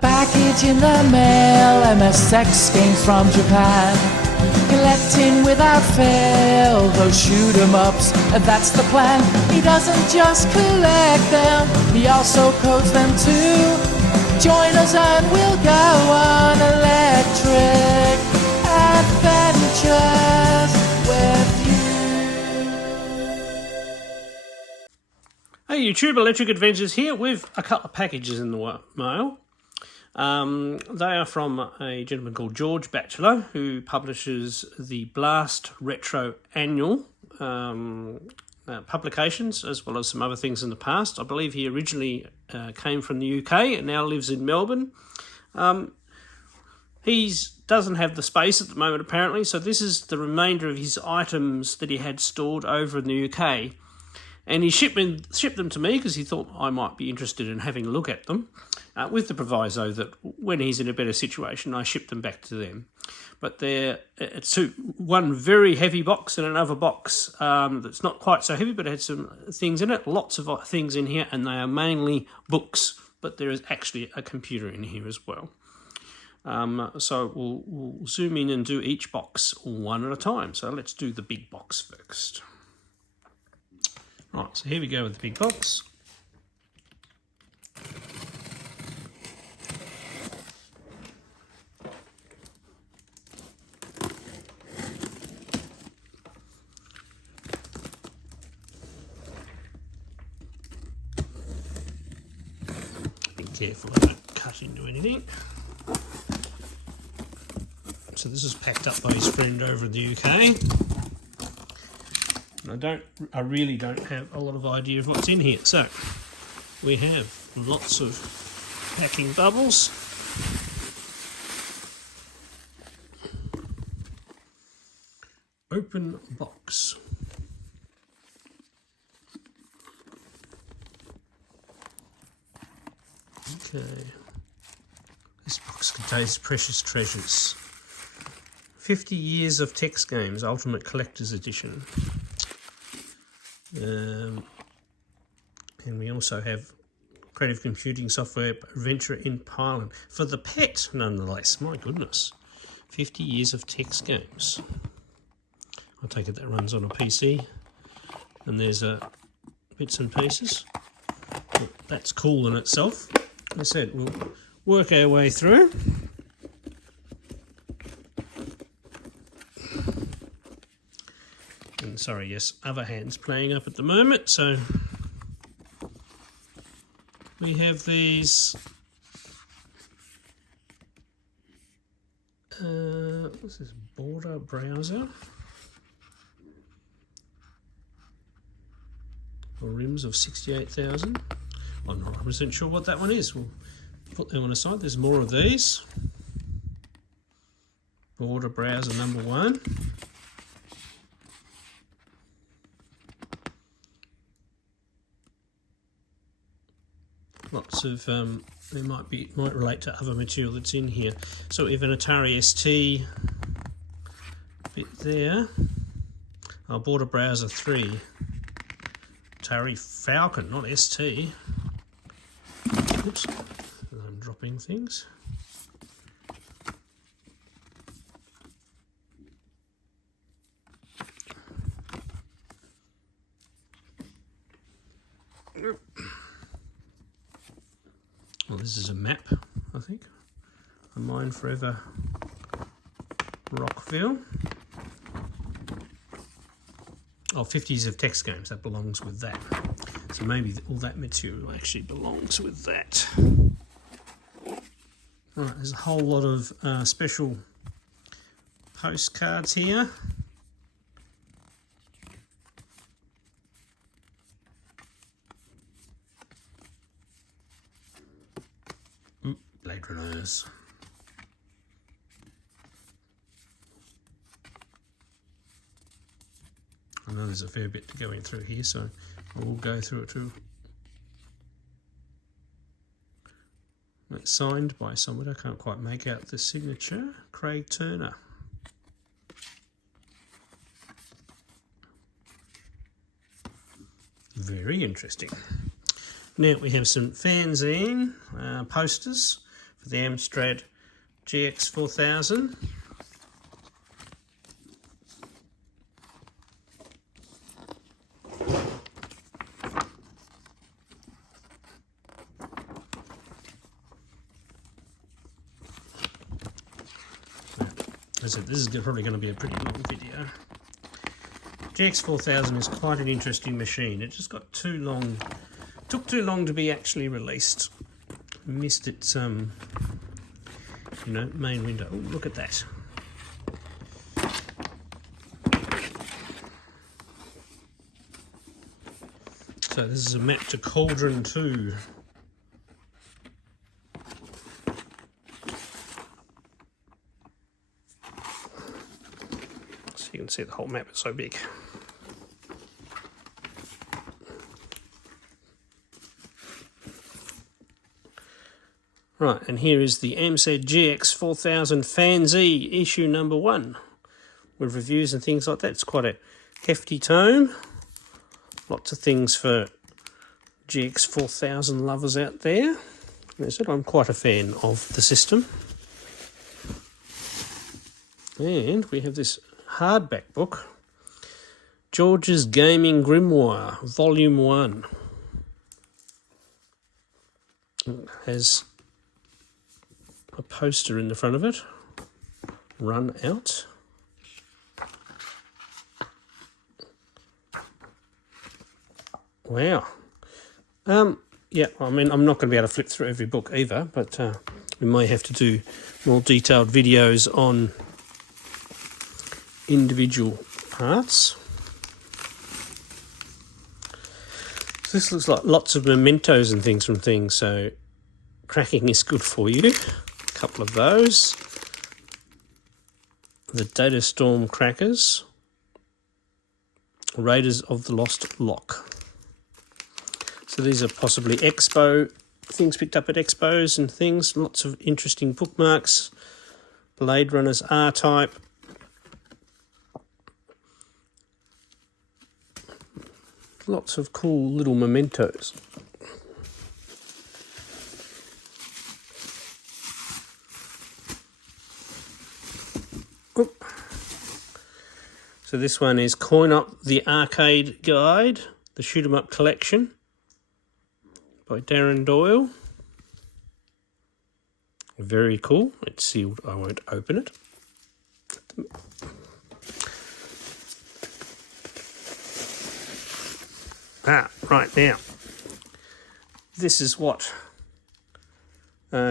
package in the mail, MSX games from Japan. Collecting without fail those shoot 'em ups, and that's the plan. He doesn't just collect them, he also codes them too. Join us and we'll go on electric adventures with you. Hey YouTube, Electric Adventures here with a couple of packages in the mail. They are from a gentleman called George Bachaelor, who publishes the Blast Retro Annual publications, as well as some other things in the past. I believe he originally came from the UK and now lives in Melbourne. He doesn't have the space at the moment, apparently, so this is the remainder of his items that he had stored over in the UK. And he shipped them to me because he thought I might be interested in having a look at them, with the proviso that when he's in a better situation, I ship them back to them. But it's one very heavy box and another box that's not quite so heavy, but it had some things in it, lots of things in here, and they are mainly books, but there is actually a computer in here as well. So we'll zoom in and do each box one at a time. So let's do the big box first. Right, so here we go with the big box. Be careful I don't cut into anything. So this is packed up by his friend over in the UK. I really don't have a lot of idea of what's in here. So we have lots of packing bubbles. Open box. Okay. This box contains precious treasures. 50 Years of Tex Games, Ultimate Collector's Edition. And we also have creative computing software adventure in Thailand for the pet, nonetheless. My goodness, 50 Years of Tex Games. I take it that runs on a PC, and there's bits and pieces. Well, that's cool in itself. As I said, we'll work our way through. And sorry, yes, other hands playing up at the moment. So we have these what's this, border browser for rims of 68,000. I'm not 100% sure what that one is. We'll put them on the side. There's more of these. Border browser number 1. Lots of they might relate to other material that's in here. So we have an Atari ST bit there. Our border browser 3. Atari Falcon, not ST. Oops, I'm dropping things. Well, this is a map, I think. A Mine Forever Rockville. Oh, 50s of Tex Games, that belongs with that. So maybe all that material actually belongs with that. Right, there's a whole lot of special postcards here. Blade Runners. I know there's a fair bit to go in through here, so I will go through it too. It's signed by someone, I can't quite make out the signature. Craig Turner. Very interesting. Now we have some fanzine posters for the Amstrad GX4000. As I said, this is probably going to be a pretty long video. GX4000 is quite an interesting machine. It just got too long, took too long to be actually released. Missed its main window. Oh, look at that. So this is a map to Cauldron 2. So you can see the whole map is so big. Right, and here is the Amstrad GX4000 Fanzine, issue number 1, with reviews and things like that. It's quite a hefty tome. Lots of things for GX4000 lovers out there. As I said, I'm quite a fan of the system. And we have this hardback book, George's Gaming Grimoire, Volume 1. It has a poster in the front of it, Run Out. Wow. Yeah, I mean, I'm not going to be able to flip through every book either, but we may have to do more detailed videos on individual parts. So this looks like lots of mementos and things from things, so cracking is good for you. A couple of those. The Data Storm crackers. Raiders of the Lost Lock. So these are possibly expo things picked up at expos and things. Lots of interesting bookmarks. Blade Runner's R-Type. Lots of cool little mementos. Oop. So this one is Coin Up the Arcade Guide, the Shoot 'em Up Collection by Darren Doyle. Very cool. It's sealed. I won't open it. Right now. This is what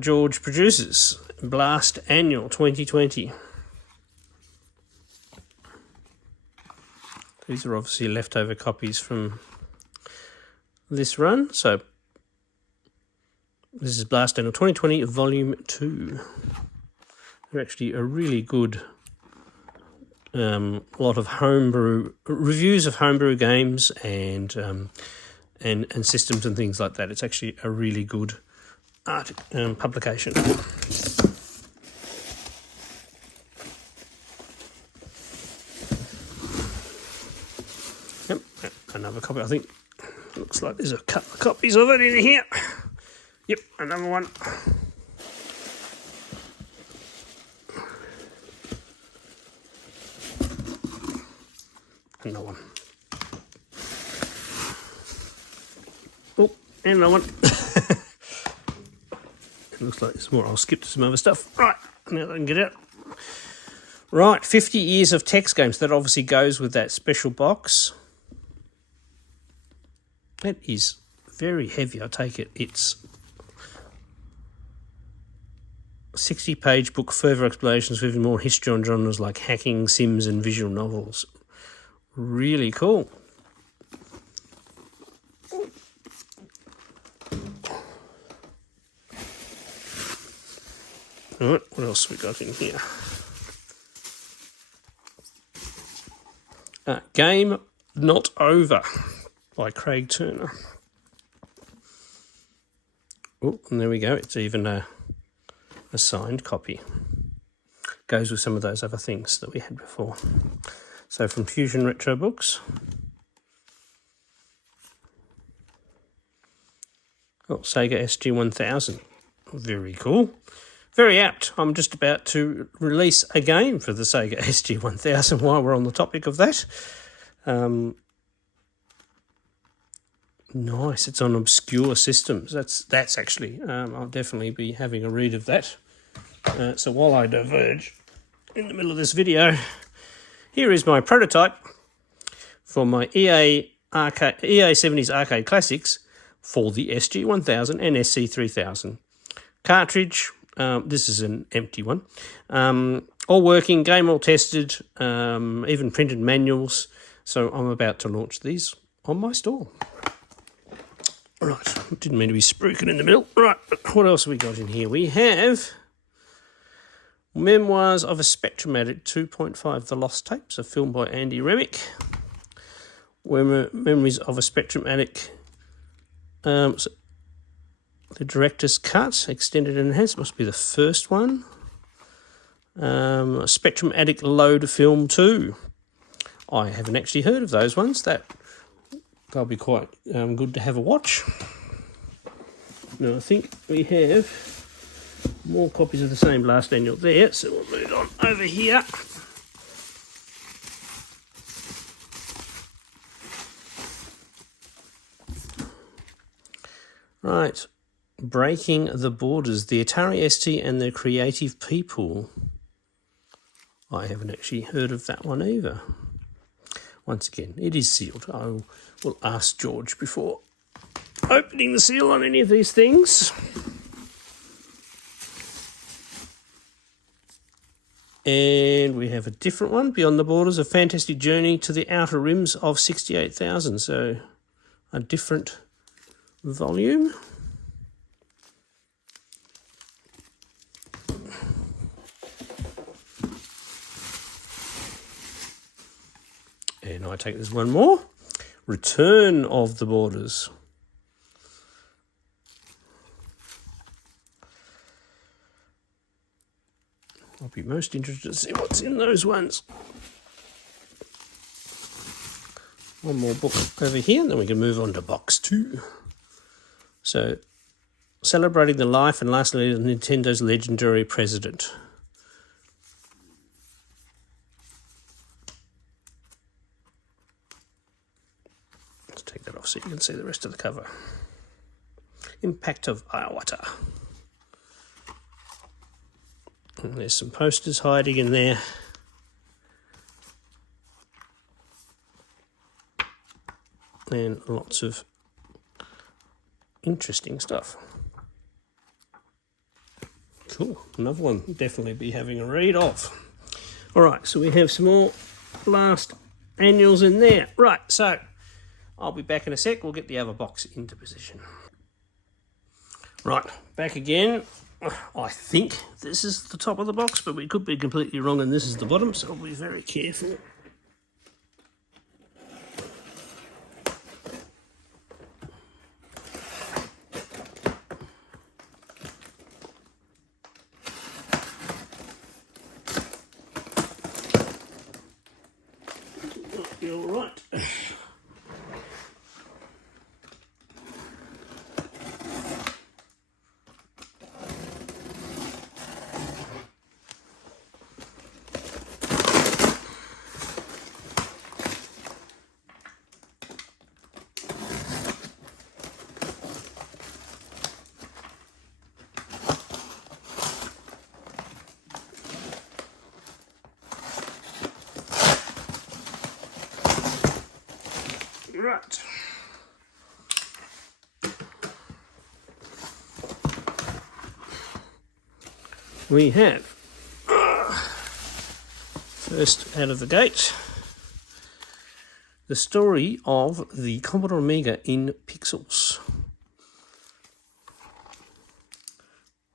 George produces. Blast Annual 2020. These are obviously leftover copies from this run. So this is Blast Annual 2020, Volume 2. They're actually a really good lot of homebrew reviews of homebrew games and systems and things like that. It's actually a really good art publication. Yep, another copy. I think looks like there's a couple of copies of it in here. Yep, another one. Another one. Oh, and another one. It looks like there's more. I'll skip to some other stuff. Right, now I can get out. Right, 50 years of text games. That obviously goes with that special box. That is very heavy, I take it. It's a 60-page book, further explanations with more history on genres like hacking, sims, and visual novels. Really cool. All right, what else we got in here? Game Not Over by Craig Turner. Oh, and there we go. It's even a signed copy. Goes with some of those other things that we had before. So from Fusion Retro Books. Oh, Sega SG-1000. Very cool. Very apt. I'm just about to release a game for the Sega SG-1000 while we're on the topic of that. Nice. It's on obscure systems. That's actually, I'll definitely be having a read of that. So while I diverge in the middle of this video, here is my prototype for my EA 70s Arcade Classics for the SG-1000 and SC-3000. Cartridge, this is an empty one. All working, game all tested, even printed manuals. So I'm about to launch these on my stall. Right, didn't mean to be spruiking in the middle. Right, what else have we got in here? We have Memoirs of a Spectravideo 2.5, The Lost Tapes, a film by Andy Remick. Memories of a Spectravideo, the director's cut, extended and enhanced, must be the first one. Spectravideo Load Film 2. I haven't actually heard of those ones. They'll be quite good to have a watch. Now, I think we have more copies of the same last annual there, so we'll move on over here. Right, Breaking the Borders, the Atari ST and their Creative People. I haven't actually heard of that one either. Once again, it is sealed. I will ask George before opening the seal on any of these things. And we have a different one, Beyond the Borders, A Fantastic Journey to the Outer Rims of 68,000. So a different volume. And I take this one more. Return of the Borders. I'll be most interested to see what's in those ones. One more book over here, and then we can move on to box 2. So, celebrating the life and last days of Nintendo's legendary president. Let's take that off so you can see the rest of the cover. Impact of Iwata. And there's some posters hiding in there. And lots of interesting stuff. Cool. Another one definitely be having a read of. All right, so we have some more last annuals in there. Right, so I'll be back in a sec. We'll get the other box into position. Right, back again. I think this is the top of the box, but we could be completely wrong and this is the bottom, so I'll be very careful. You're right. Right. We have, first out of the gate, the story of the Commodore Amiga in pixels.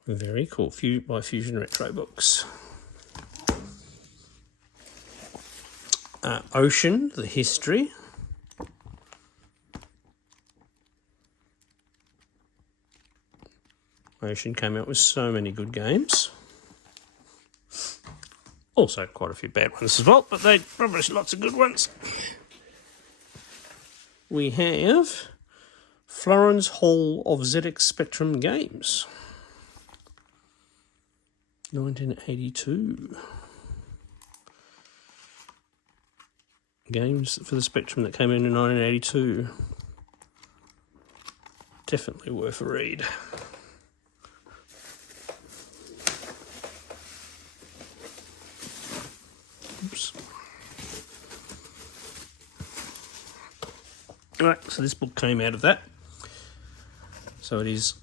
Very cool, by Fusion Retro Books. Ocean, the history. Ocean came out with so many good games. Also quite a few bad ones as well, but they published lots of good ones. We have Florence Hall of ZX Spectrum Games. 1982. Games for the Spectrum that came in 1982. Definitely worth a read. Oops. Alright, so this book came out of that. So it is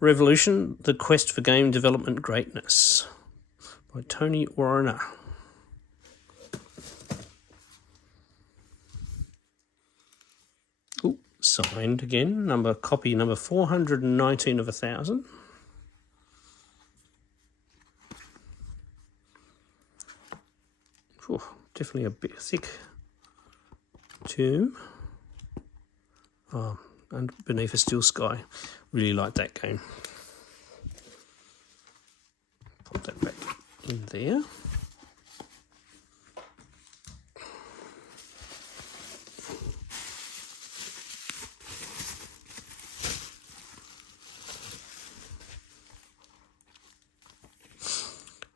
Revolution, The Quest for Game Development Greatness by Tony Warner. Ooh, signed again, copy number 419 of 1,000. Ooh, definitely a bit thick tome. And Beneath a Still Sky. Really like that game. Put that back in there.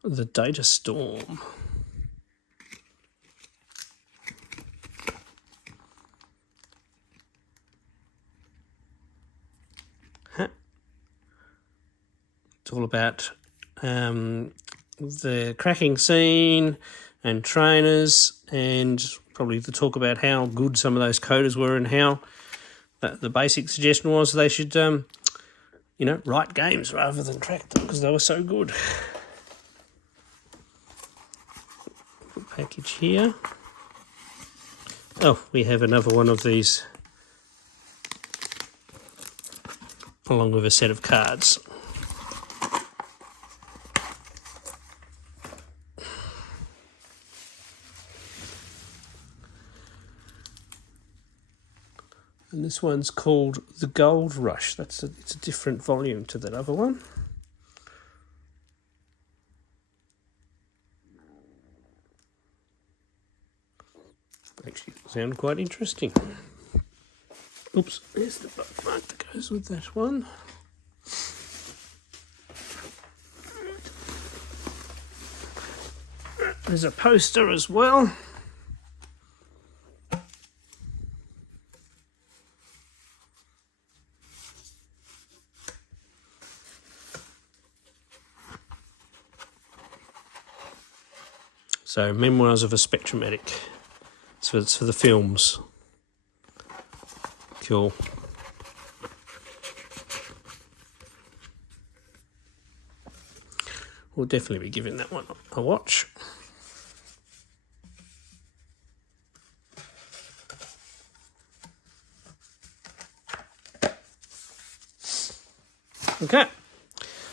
The Data Storm. It's all about the cracking scene and trainers, and probably to talk about how good some of those coders were and how the basic suggestion was they should, write games rather than crack them because they were so good. Package here. Oh, we have another one of these along with a set of cards. And this one's called The Gold Rush. It's a different volume to that other one. Actually, sound quite interesting. Oops, there's the bookmark that goes with that one. There's a poster as well. So, Memoirs of a Spectromatic. So it's for the films. Cool. We'll definitely be giving that one a watch. Okay.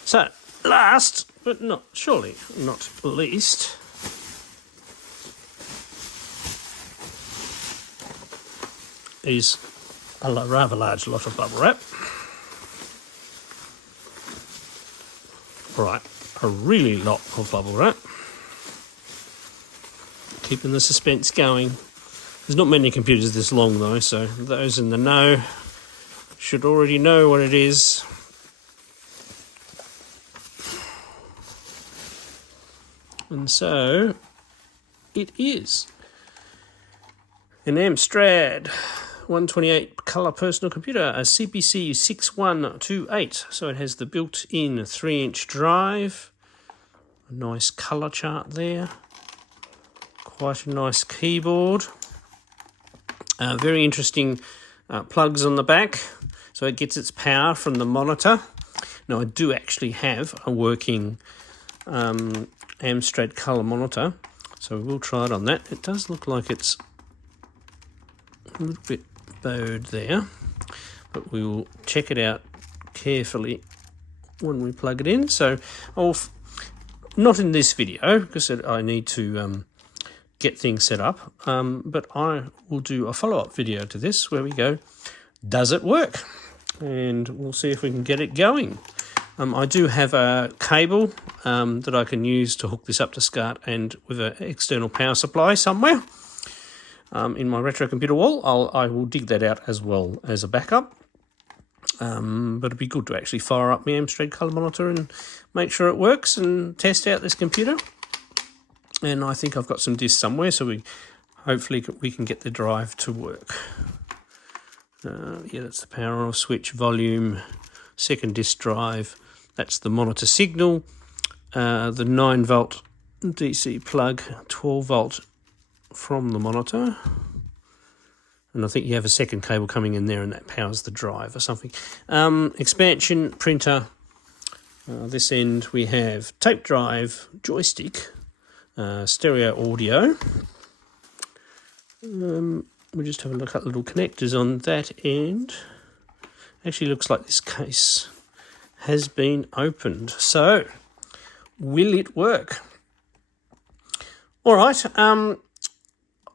So, last, but surely not least, is a rather large lot of bubble wrap. Right, a really lot of bubble wrap. Keeping the suspense going. There's not many computers this long though, so those in the know should already know what it is. And so it is an Amstrad 128 colour personal computer, a CPC 6128. So it has the built-in 3-inch drive, a nice colour chart there, quite a nice keyboard, very interesting plugs on the back, so it gets its power from the monitor. Now I do actually have a working Amstrad colour monitor, so we'll try it on that. It does look like it's a little bit bowed there, but we will check it out carefully when we plug it in. So not in this video because I need to get things set up, but I will do a follow-up video to this where we go, does it work? And we'll see if we can get it going. I do have a cable that I can use to hook this up to SCART and with an external power supply somewhere. In my retro computer wall, I will dig that out as well as a backup. But it'd be good to actually fire up my Amstrad colour monitor and make sure it works and test out this computer. And I think I've got some discs somewhere, so hopefully we can get the drive to work. Yeah, that's the power off switch, volume, second disk drive. That's the monitor signal, the 9-volt DC plug, 12-volt from the monitor. And I think you have a second cable coming in there and that powers the drive or something. Expansion printer. This end we have tape drive, joystick, stereo audio. We'll just have a look at little connectors on that end. Actually looks like this case has been opened. So, will it work? All right.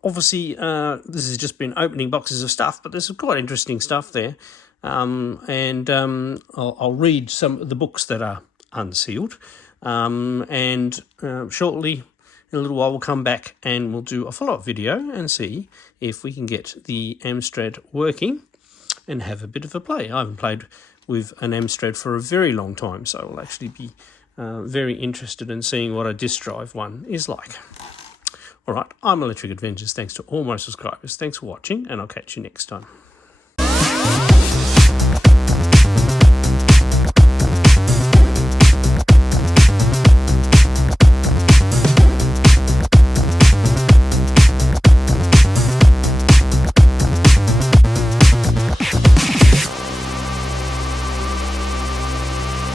Obviously, this has just been opening boxes of stuff, but there's some quite interesting stuff there. I'll read some of the books that are unsealed. Shortly, in a little while, we'll come back and we'll do a follow-up video and see if we can get the Amstrad working and have a bit of a play. I haven't played with an Amstrad for a very long time, so I'll actually be very interested in seeing what a disk drive one is like. All right, I'm Electric Adventures. Thanks to all my subscribers. Thanks for watching, and I'll catch you next time.